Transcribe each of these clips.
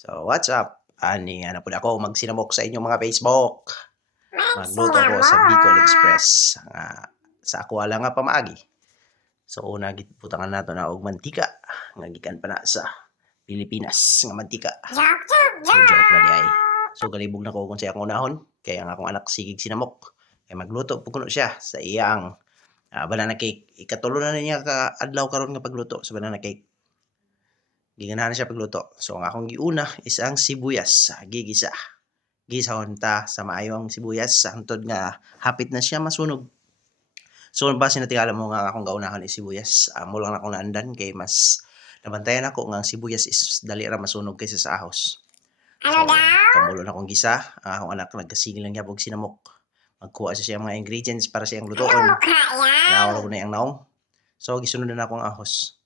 So, what's up? Ani, ano po na ako magsinamok sa inyong mga Facebook. Magluto ko sa Bicol Express. Sa ako wala nga pamaagi. So, una giputangan nato na og mantika. Nga gikan pa na sa Pilipinas nga mantika. So, joke na di ay. So, galibog na ko kung siya akong unahon. Kaya ang akong anak sigig sinamok. Kaya magluto po kuno siya sa iyang banana cake. Ikatulo na niya ka adlaw karon nga pagluto sa banana cake. Giganahan na siya pagluto. So, ang akong giuna is ang sibuyas. Gigisa. Gisahon ta sa maayo ang sibuyas. Hangtod nga hapit na siya masunog. So, base na tingala mo nga akong gaunahan is sibuyas. Mo lang akong naandan kay mas nabantayan ako nga ang sibuyas is dali ra masunog kaysa sa ahos. So, kamulo na akong gisa. Ang akong anak nagkasigil lang niya pag sinamok. Magkuha siya mga ingredients para siyang lutoon. Naawala ko na yung naong. So, gisunod na akong ahos.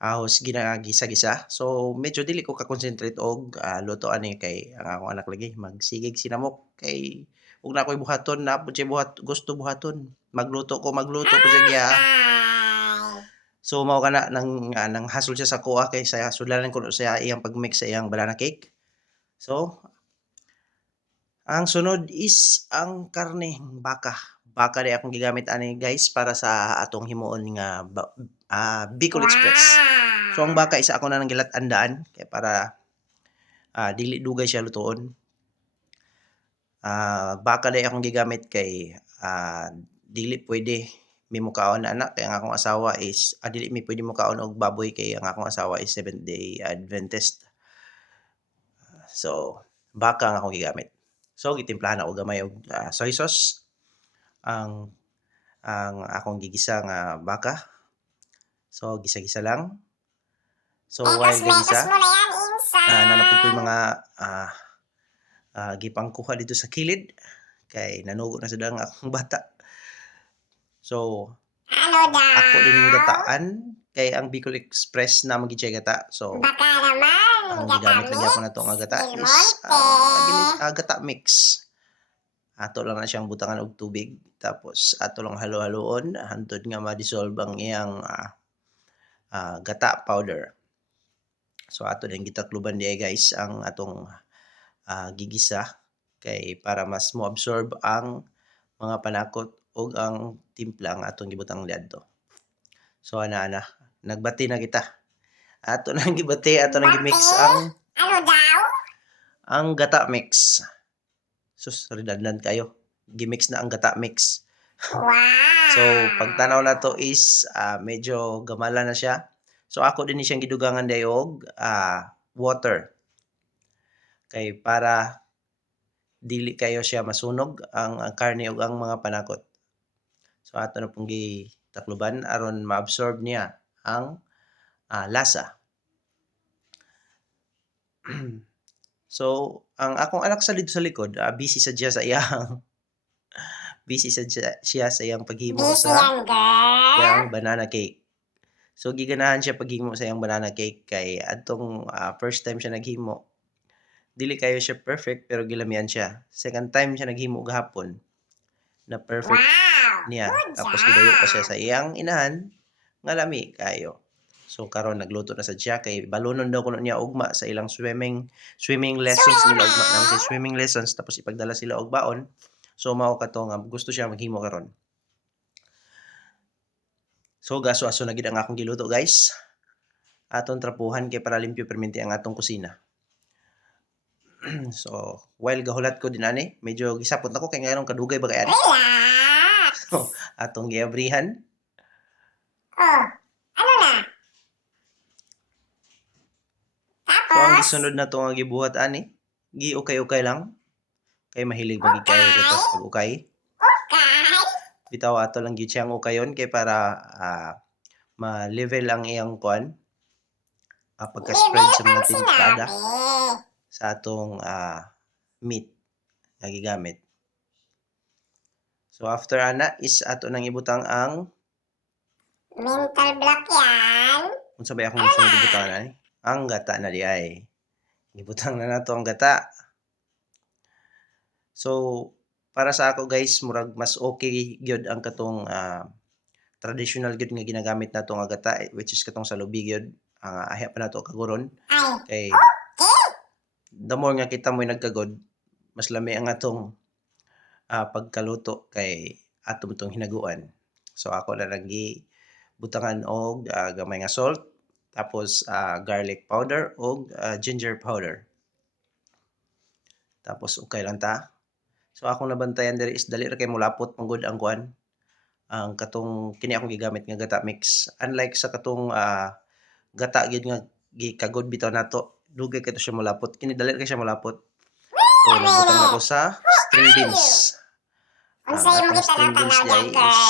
Ahos ginagisa-gisa. So medyo dili ko ka-concentrate og luto ani kay ang akong anak lagi magsigig sinamok kay ug na ko'y buhaton na pud siya gusto buhaton. Magluto po siya giya. So mao kana nang hasol siya sa kuha kay sa sudlanan ko sa iyang pag-mix sa iyang banana cake. So ang sunod is ang karne baka. Baka di akong gigamit ani guys para sa atong himuon nga Bicol Express. So ang baka isa ako na nang gilat-andaan kay para dili dugay siya lutoon. Baka di akong gigamit kay dili pwede mi mukaon anak kay ang akong asawa is dili mi pwede mukaon og baboy kay ang akong asawa is Seventh Day Adventist. So baka ang akong gigamit. So gitimplahan ako gamay og soy sauce ang akong gigisa nga baka. So gisa-gisa lang. So while gigisa, nanapod ko yung mga gipangkuha dito sa kilid kay nanugo na sa dang akong bata. So ako din yung gataan kay ang Bicol Express na magichay gata. So ang gigamit lagi ako na to nga gata is gata mix. Ato lang na siyang butangan og tubig tapos ato lang halo-haloon hantod nga ma-dissolve ang iyang gata powder. So ato din gitakluban diay guys ang atong gigisa kay para mas mo absorb ang mga panakot ug ang timpla nga atong gibutang diadto. So ana nagbati na kita. Ato nang gibati, ato nang gimix ang gata mix. Sus, redundant kayo. Gimix na ang gata mix. So pagtanaw na to is medyo gamala na siya. So ako din siyang gidugangan dayog water. Kay para dili kayo siya masunog ang karne ug ang mga panakot. So ato na pong gitakluban aron ma-absorb niya ang lasa. So ang akong anak sa dito sa likod busy sa siya sa iyang siya sa iyang paghimo sa iyang banana cake. So giganahan siya paghimo sa iyang banana cake kay adtong first time siya naghimo. Dili kayo siya perfect pero gilamian siya. Second time siya naghimo gahapon na perfect niya. Tapos gidayo pa siya sa iyang inahan nga lami kayo. So karon nagluto na sa siya kay balonon daw kuno niya ugma sa ilang swimming lessons nila ugma nang swimming lessons tapos ipagdala sila og baon. So mao kato nga gusto siya maghimo karon. So gaso-aso na gid ang akong giluto guys. Aton trapuhan kay para limpyo permente ang atong kusina. So while gahulat ko din ani, medyo gisapot ako kay ngayon kadugay ba kay ani. So atong giabrihan. Ano na? So ang gisunod na to nga gibuhat ani, gi-ukay-ukay lang. Kay mahilig magig kayo dito pag ukay. Bitaw ato lang gyud siyang ukayon kay para ma-level ang iyang kuan. Pagka-spread sa mga timplada sa atong meat nga gigamit. So after ana is ato nang ibutang ang mental block yan. Unsa ba akong sunod ibutang ani? Ang gata na di ay. Ibutang na nato ang gata. So para sa ako guys murag mas okay gyud ang katong traditional gyud nga ginagamit nato nga gata which is katong sa lubi gyud. Ahya pa nato kaguron kay the more nga kita mo'y nagkagod, mas lami ang atong pagkaluto kay atom tong hinaguan. So ako na lang butangan og gamay nga salt, tapos garlic powder og ginger powder. Tapos okay lang ta. So akong nabantayan diri is dali ra kay molapot manggod ang kuan, ang katong kini akong gigamit nga gata mix. Unlike sa katong gata gyud nga gikagod bitaw nato, dugay kay to siya molapot. Kini dali ra kay siya molapot. So nagbutang ako sa string beans. Ang atong string beans diay is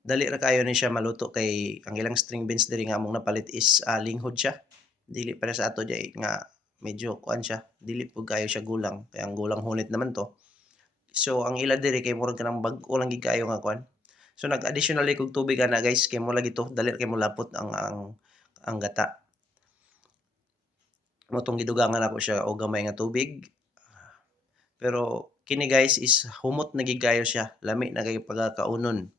dali ra kayo ni siya maluto kay ang ilang string beans diri nga among napalit is linghod siya. Dili para sa ato diay nga medyo kuan siya, dili pud kayo siya gulang, kay ang gulang hunit naman to. So ang ila diri kay murag kanang bag-o lang gid kayo nga kuan. So nag-additionally kog tubig ana guys kay mo lagi to, dali ra kay molapot ang gata. Motong gidugangan ako siya og gamay nga tubig. Pero kini guys is humot na gid kayo siya, lami na kayo pagkakaunon.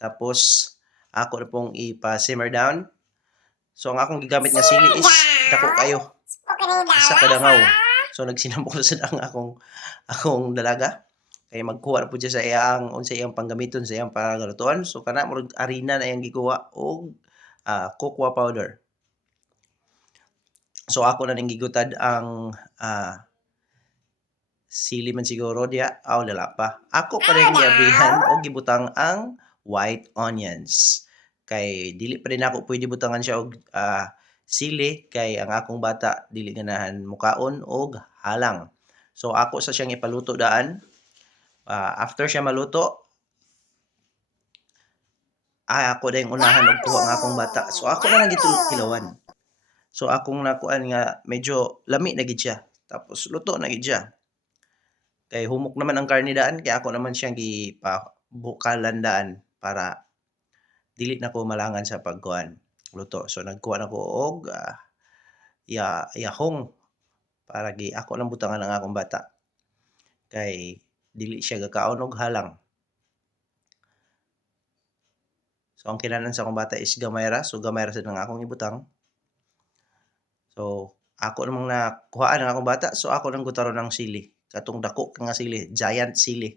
Tapos ako na pong ipa-simmer down. So ang akong gigamit nga sili is dako kayo. Isa ka dangaw. So nagsinambol sa ang akong dalaga kay magkuha na pud siya sa iyang unsay iyang panggamiton sa iyang pagalutuan. So kana murag harina na iyang gikuha og cocoa powder. So ako na ning gigutad ang sili man siguro diya, wala pa. Ako pa rin giabrihan og gibutang ang white onions. Kay dili pa rin ako pwede butangan siya og sili kay ang akong bata dili ganahan mukaon og halang. So ako sa siyang ipaluto daan. After siya maluto, ako na yung unahan og kuha ang akong bata. So ako na lang gitulawan. So akong nakuan nga medyo lami na gid siya. Tapos luto na gid siya. Kay humok naman ang karne daan kay ako naman siyang gipabukalan daan para dili na ko malangan sa pagkuan luto. So nagkuha na ko og yahong para ako lang butangan ang akong bata. Kay dili siya gakaon og halang. So ang kinahanglan sa akong bata is gamay ra, so gamay ra sad ang akong ibutang. So ako namang nakuhaan ang akong bata, so ako nang gutaron ng sili. Katong dako nga sili, giant sili.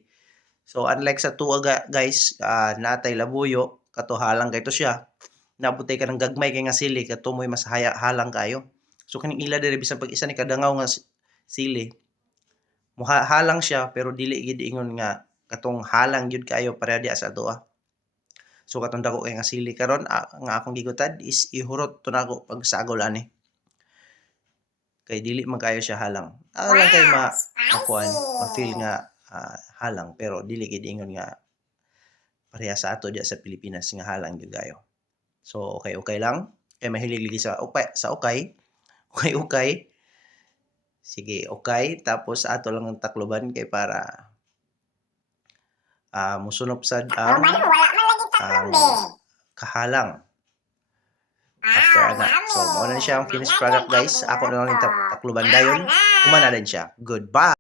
So unlike sa tuwa guys, natay labuyo, kato halang kay to siya. Nabutay ka ng gagmay kay nga sili, kato mo'y mas halang kayo. So kaning ila diri bisan pag isa ni kadangaw nga sili, halang siya pero dili gid ingon nga katong halang gyud kayo pareha diha sa ato. So katong dako kay nga sili karon nga akong gigutad is ihurot to nako pag sagol ani. Kay dili man kayo siya halang. Lang kay ma-feel nga halang pero dili gid ingon nga pareha sa ato diya sa Pilipinas nga halang gyud kayo. So okay lang kay mahilig ligi sa ukay. Okay. Sige, okay. Tapos ato lang ang takloban kay para musunop sad ang kahalang. After ana. So mao na siya ang finished product guys. Ako na lang takloban dayon. Humana din siya. Goodbye.